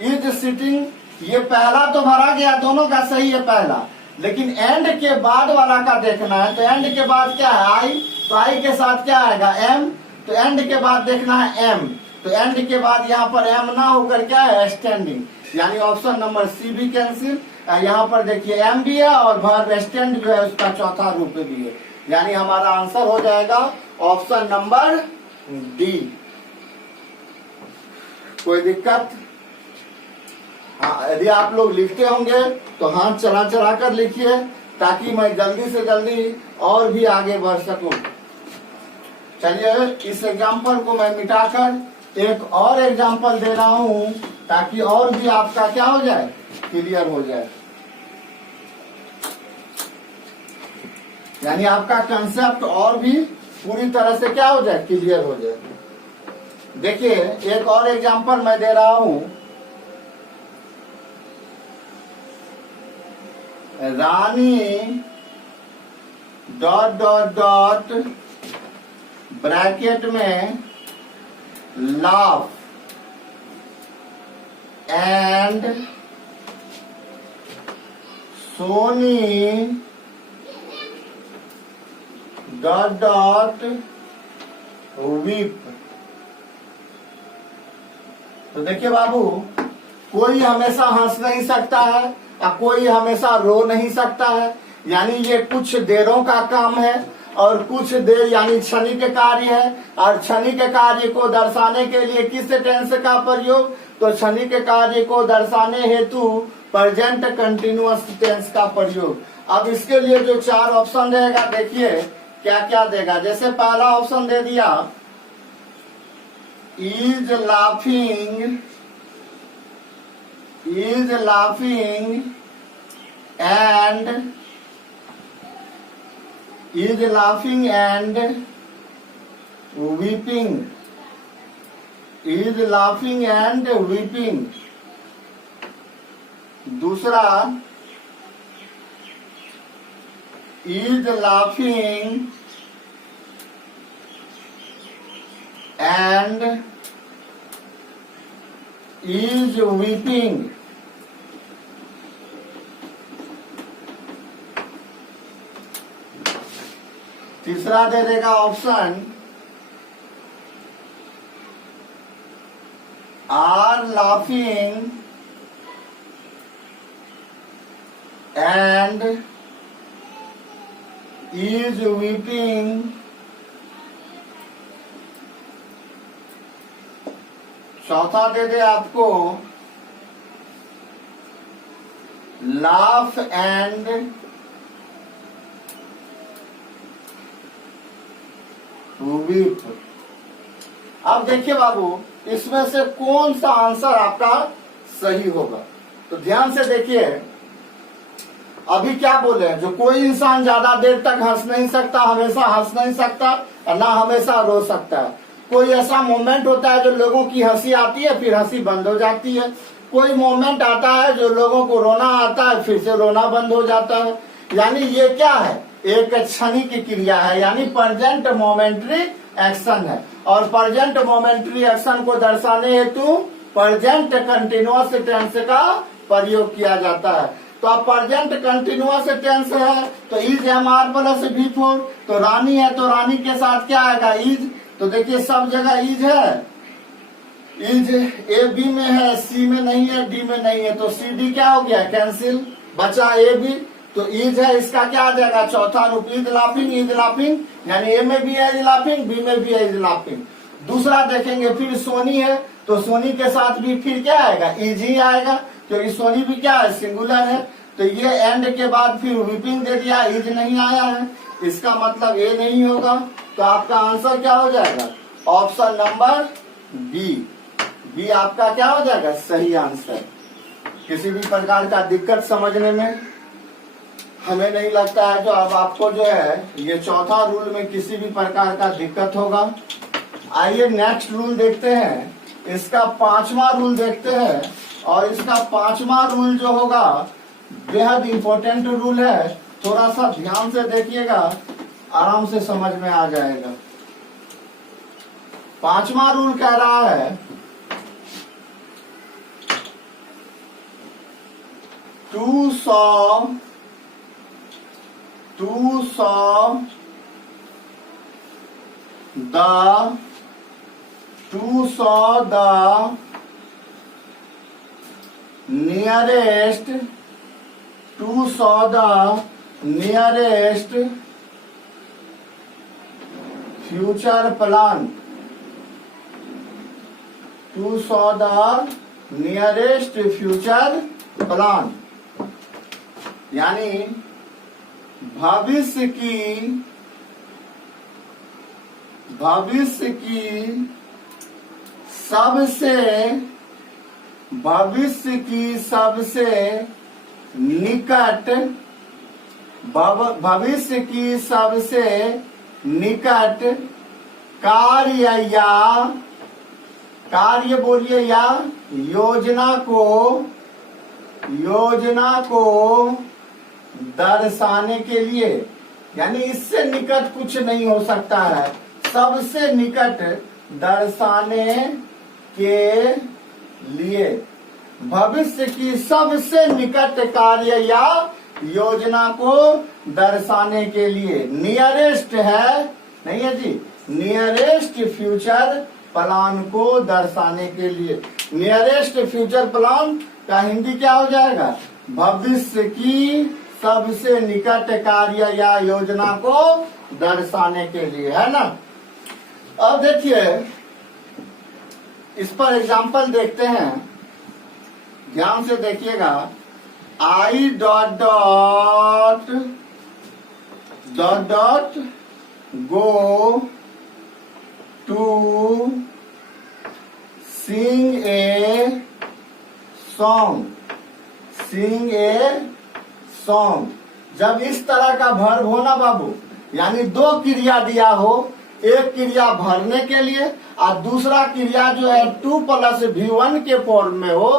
इज सिटिंग, ये पहला तो भरा गया, दोनों का सही है पहला, लेकिन एंड के बाद वाला का देखना है। तो एंड के बाद क्या है, आई, तो आई के साथ क्या आएगा, एम, तो एंड के बाद देखना है एम, तो एंड के बाद यहाँ पर एम ना होकर क्या है, स्टैंडिंग, यानी ऑप्शन नंबर सी भी कैंसिल। यहाँ पर देखिए एम भी है और वर्ब स्टैंड जो है उसका चौथा रूप भी है, यानी हमारा आंसर हो जाएगा ऑप्शन नंबर डी। कोई दिक्कत? हाँ, यदि आप लोग लिखते होंगे तो हाथ चला चला कर लिखिए, ताकि मैं जल्दी से जल्दी और भी आगे बढ़ सकूं। चलिए इस एग्जाम्पल को मैं मिटाकर एक और एग्जाम्पल दे रहा हूं, ताकि और भी आपका क्या हो जाए, क्लियर हो जाए, यानी आपका कंसेप्ट और भी पूरी तरह से क्या हो जाए, क्लियर हो जाए। देखिए एक और एग्जाम्पल मैं दे रहा हूं, रानी डॉट डॉट डॉट ब्रैकेट में laugh and Soni dot dot weep. तो देखिए बाबू, कोई हमेशा हंस नहीं सकता है और कोई हमेशा रो नहीं सकता है, यानी ये कुछ देरों का काम है और कुछ देर यानी क्षणिक कार्य है। और क्षणिक कार्य को दर्शाने के लिए किस टेंस का प्रयोग, तो क्षणिक कार्य को दर्शाने हेतु प्रेजेंट कंटिन्यूअस टेंस का प्रयोग। अब इसके लिए जो चार ऑप्शन रहेगा, देखिए क्या क्या देगा। जैसे पहला ऑप्शन दे दिया is laughing and weeping. Is laughing and weeping. दूसरा, is laughing and is weeping. तीसरा दे देगा option, are laughing and is weeping. चौथा दे दे आपको, laugh and weep. अब देखिए बाबू, इसमें से कौन सा आंसर आपका सही होगा? तो ध्यान से देखिए, अभी क्या बोले, जो कोई इंसान ज्यादा देर तक हंस नहीं सकता, हमेशा हंस नहीं सकता और ना हमेशा रो सकता है। कोई ऐसा मोमेंट होता है जो लोगों की हंसी आती है फिर हंसी बंद हो जाती है। कोई मोमेंट आता है जो लोगों को रोना आता है फिर से रोना बंद हो जाता है। यानी ये क्या है? एक क्षणिक क्रिया है, यानी प्रेजेंट मोमेंट्री एक्शन है। और प्रेजेंट मोमेंट्री एक्शन को दर्शाने हेतु प्रेजेंट कंटिन्यूअस टेंस का प्रयोग किया जाता है। तो अब प्रेजेंट कंटिन्यूअस टेंस है तो is am are plus V4, तो रानी है तो रानी के साथ क्या आएगा? इज। तो देखिए सब जगह इज है, इज ए बी में है, सी में नहीं है, डी में नहीं है, तो सी डी क्या हो गया? कैंसिल, बचा ए बी। तो इज है, इसका क्या आ जाएगा? चौथा रूप, इज लाफिंग, यानी ए में भी है इज लाफिंग, बी में भी है इज लाफिंग। दूसरा देखेंगे, फिर सोनी है तो सोनी के साथ भी फिर क्या आएगा? इज ही आएगा, क्योंकि सोनी भी क्या है? सिंगुलर है। तो ये एंड के बाद फिर वीपिंग दे दिया, इज नहीं आया है, इसका मतलब ए नहीं होगा। तो आपका आंसर क्या हो जाएगा? ऑप्शन नंबर बी आपका क्या हो जाएगा? सही आंसर। किसी भी प्रकार का दिक्कत समझने में हमें नहीं लगता है, जो अब आपको जो है ये चौथा रूल में किसी भी प्रकार का दिक्कत होगा। आइए नेक्स्ट रूल देखते हैं, इसका पांचवा रूल देखते हैं। और इसका पांचवा रूल जो होगा बेहद इंपॉर्टेंट रूल है, थोड़ा सा ध्यान से देखिएगा, आराम से समझ में आ जाएगा। पांचवा रूल कह रहा है, to saw the nearest future plan, यानी भविष्य की सबसे निकट कार्य बोलिए या योजना को दर्शाने के लिए, यानी इससे निकट कुछ नहीं हो सकता है, सबसे निकट दर्शाने के लिए, भविष्य की सबसे निकट कार्य या योजना को दर्शाने के लिए। नियरेस्ट है, नहीं है जी, नियरेस्ट फ्यूचर प्लान को दर्शाने के लिए। नियरेस्ट फ्यूचर प्लान का हिंदी क्या हो जाएगा? भविष्य की सबसे निकट कार्य या योजना को दर्शाने के लिए, है ना। अब देखिए इस पर एग्जाम्पल देखते हैं, ध्यान से देखिएगा। I dot go to sing a song, sing a song। जब इस तरह का वर्ब हो ना बाबू, यानी दो क्रिया दिया हो, एक क्रिया भरने के लिए और दूसरा क्रिया जो है 2+V1 के फॉर्म में हो,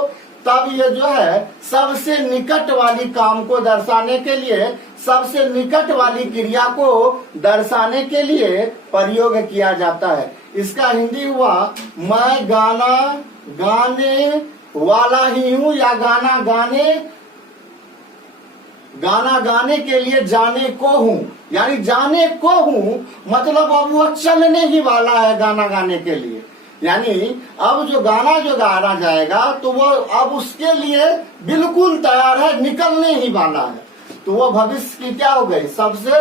तब ये जो है सबसे निकट वाली काम को दर्शाने के लिए, सबसे निकट वाली क्रिया को दर्शाने के लिए प्रयोग किया जाता है। इसका हिंदी हुआ मैं गाना गाने वाला ही हूँ, या गाना गाने के लिए जाने को हूँ, यानी जाने को हूँ मतलब अब वो चलने ही वाला है गाना गाने के लिए। यानी अब जो गाना जाएगा तो वो अब उसके लिए बिल्कुल तैयार है, निकलने ही वाला है। तो वो भविष्य की क्या हो गई, सबसे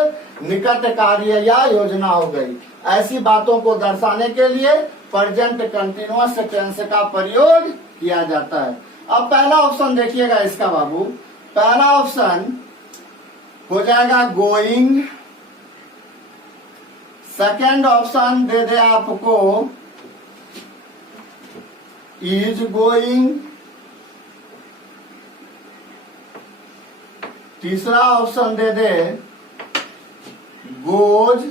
निकट कार्य या योजना हो गई। ऐसी बातों को दर्शाने के लिए प्रेजेंट कंटिन्यूअस टेंस का प्रयोग किया जाता है। अब पहला ऑप्शन देखिएगा इसका बाबू, पहला ऑप्शन हो जाएगा गोइंग, सेकेंड ऑप्शन दे दे आपको इज गोइंग, तीसरा ऑप्शन दे दे गोज,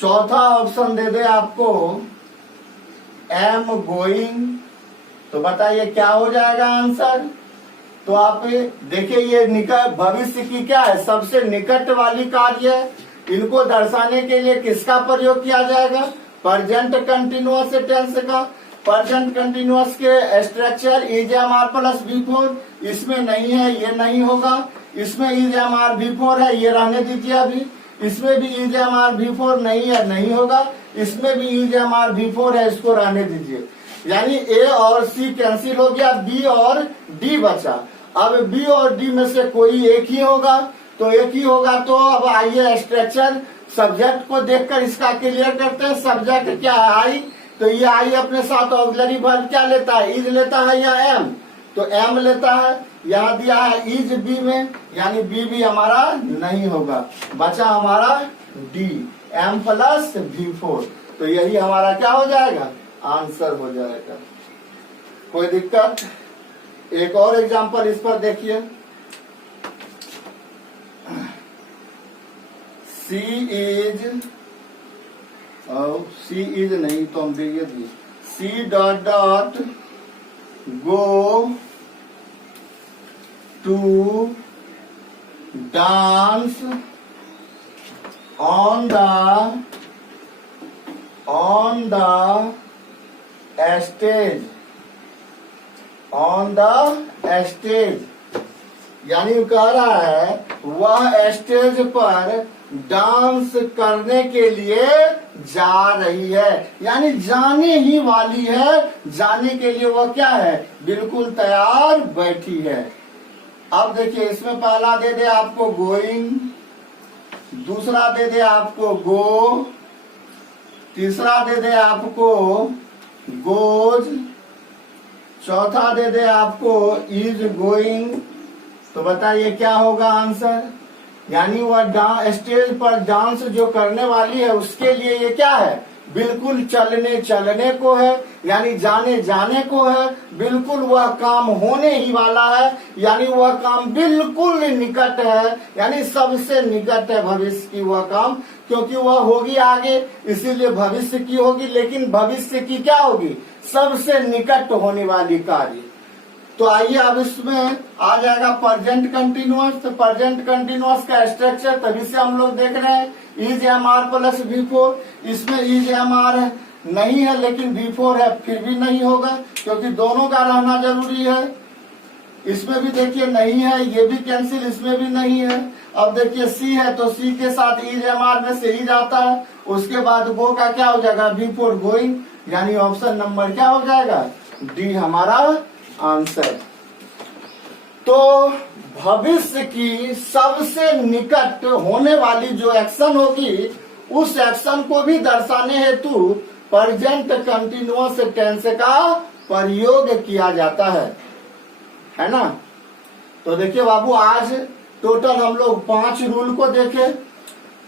चौथा ऑप्शन दे दे आपको एम गोइंग। तो बताइए क्या हो जाएगा आंसर। तो आप देखिए ये निकट भविष्य की क्या है, सबसे निकट वाली कार्य, इनको दर्शाने के लिए किसका प्रयोग किया जाएगा, प्रेजेंट कंटिन्यूअस टेंस का। प्रेजेंट कंटिन्यूअस के structure is am are plus V4, इसमें नहीं है, ये नहीं होगा। इसमें इज एम आर V4 है, ये रहने दीजिए अभी। इसमें भी इज एम आर V4 नहीं है, नहीं होगा। इसमें भी इज एम आर V4 है, इसको रहने दीजिए। यानी ए और सी कैंसिल हो गया, बी और डी बचा। अब बी और डी में से कोई एक ही होगा, तो एक ही होगा। तो अब आइए स्ट्रक्चर सब्जेक्ट को देखकर इसका क्लियर करते हैं। सब्जेक्ट क्या है, आई, तो ये आई अपने साथ ऑक्सिलरी वर्ब क्या लेता है, इज लेता है या एम, तो एम लेता है। यहाँ दिया है इज बी में, यानी बी भी हमारा नहीं होगा, बचा हमारा डी, एम प्लस V4। तो यही हमारा क्या हो जाएगा, आंसर हो जाएगा। कोई दिक्कत। एक और एग्जांपल इस पर देखिए, सी इज नहीं तो हम देखिए C dot dot go to dance on the stage, on the stage, यानी कह रहा है वह स्टेज पर डांस करने के लिए जा रही है, यानी जाने ही वाली है। जाने के लिए वह क्या है, बिल्कुल तैयार बैठी है। अब देखिए इसमें पहला दे दे आपको गोइंग, दूसरा दे दे आपको गो, तीसरा दे दे आपको गोज, चौथा दे दे आपको इज गोइंग। तो बताइए क्या होगा आंसर। यानी वह स्टेज पर डांस जो करने वाली है उसके लिए ये क्या है, बिल्कुल चलने को है, यानी जाने को है। बिल्कुल वह काम होने ही वाला है, यानी वह काम बिल्कुल निकट है, यानी सबसे निकट है भविष्य की वह काम, क्योंकि वह होगी आगे, इसीलिए भविष्य की होगी। लेकिन भविष्य की क्या होगी, सबसे निकट होने वाली कार्य। तो आइए अब इसमें आ जाएगा प्रेजेंट कंटिन्यूअस। तो प्रेजेंट कंटिन्यूअस का स्ट्रक्चर तभी से हम लोग देख रहे हैं, is am are plus V4। इसमें इज एम आर नहीं है लेकिन V4 है, फिर भी नहीं होगा क्योंकि दोनों का रहना जरूरी है। इसमें भी देखिए नहीं है, ये भी कैंसिल, इसमें भी नहीं है। अब देखिए सी है तो सी के साथ इज एम आर में से ही जाता है। उसके बाद गो का क्या हो जाएगा, V4 गोइंग, यानी ऑप्शन नंबर क्या हो जाएगा, डी हमारा आंसर। तो भविष्य की सबसे निकट होने वाली जो एक्शन होगी उस एक्शन को भी दर्शाने हेतु प्रेजेंट कंटिन्यूअस टेंस का प्रयोग किया जाता है ना। तो देखिए बाबू आज टोटल हम लोग 5 रूल को देखे।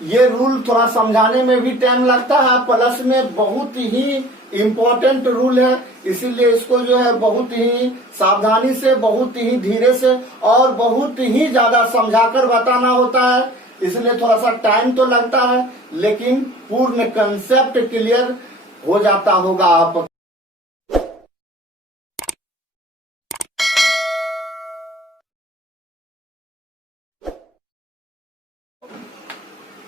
ये रूल थोड़ा समझाने में भी टाइम लगता है, प्लस में बहुत ही इम्पोर्टेंट रूल है, इसीलिए इसको जो है बहुत ही सावधानी से, बहुत ही धीरे से और बहुत ही ज्यादा समझाकर बताना होता है। इसलिए थोड़ा सा टाइम तो लगता है, लेकिन पूर्ण कंसेप्ट क्लियर हो जाता होगा आप।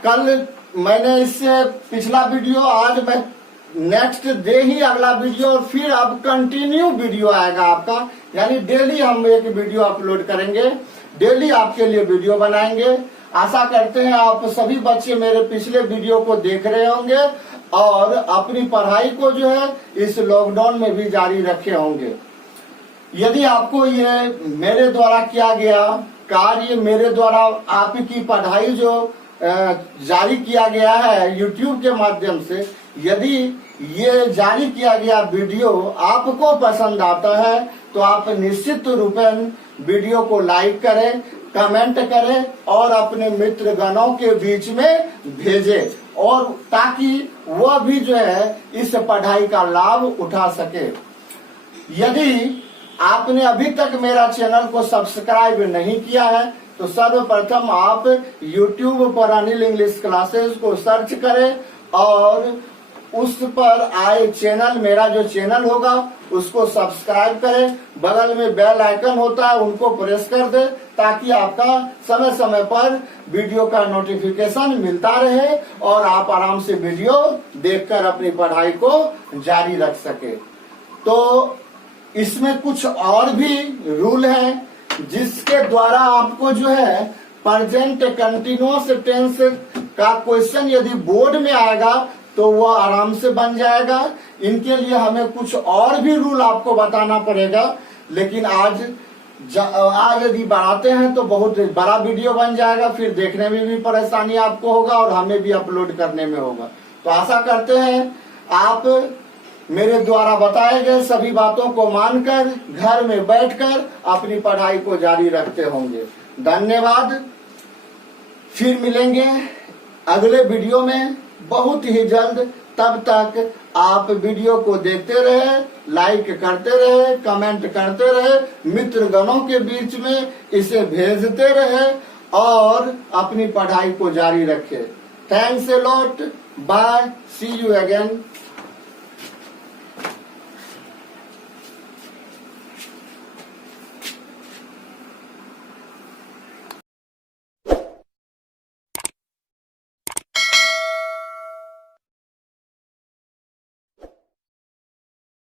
कल मैंने इससे पिछला वीडियो, आज मैं नेक्स्ट डे ही अगला वीडियो, और फिर अब कंटिन्यू वीडियो आएगा आपका, यानी डेली हम एक वीडियो अपलोड करेंगे, डेली आपके लिए वीडियो बनाएंगे। आशा करते हैं आप सभी बच्चे मेरे पिछले वीडियो को देख रहे होंगे और अपनी पढ़ाई को जो है इस लॉकडाउन में भी जारी रखे होंगे। यदि आपको ये मेरे द्वारा किया गया कार्य, मेरे द्वारा आपकी पढ़ाई जो जारी किया गया है YouTube के माध्यम से, यदि ये जारी किया गया वीडियो आपको पसंद आता है तो आप निश्चित रूपेण वीडियो को लाइक करें, कमेंट करें और अपने मित्र गणों के बीच में भेजें, और ताकि वह भी जो है इस पढ़ाई का लाभ उठा सके। यदि आपने अभी तक मेरा चैनल को सब्सक्राइब नहीं किया है तो सर्वप्रथम आप YouTube पर अनिल इंग्लिश क्लासेस को सर्च करें और उस पर आए चैनल, मेरा जो चैनल होगा उसको सब्सक्राइब करें। बगल में बेल आइकन होता है, उनको प्रेस कर दे ताकि आपका समय समय पर वीडियो का नोटिफिकेशन मिलता रहे और आप आराम से वीडियो देखकर अपनी पढ़ाई को जारी रख सके। तो इसमें कुछ और भी रूल हैं जिसके द्वारा आपको जो है प्रेजेंट कंटिन्यूअस टेंस का क्वेश्चन यदि बोर्ड में आएगा तो वह आराम से बन जाएगा। इनके लिए हमें कुछ और भी रूल आपको बताना पड़ेगा, लेकिन आज यदि बढ़ाते हैं तो बहुत बड़ा वीडियो बन जाएगा, फिर देखने में भी परेशानी आपको होगा और हमें भी अपलोड करने में होगा। तो आशा करते हैं आप मेरे द्वारा बताए गए सभी बातों को मानकर घर में बैठकर अपनी पढ़ाई को जारी रखते होंगे। धन्यवाद। फिर मिलेंगे अगले वीडियो में बहुत ही जल्द। तब तक आप वीडियो को देखते रहे, लाइक करते रहे, कमेंट करते रहे, मित्र गणों के बीच में इसे भेजते रहे और अपनी पढ़ाई को जारी रखें। Thanks a lot. Bye, see you again.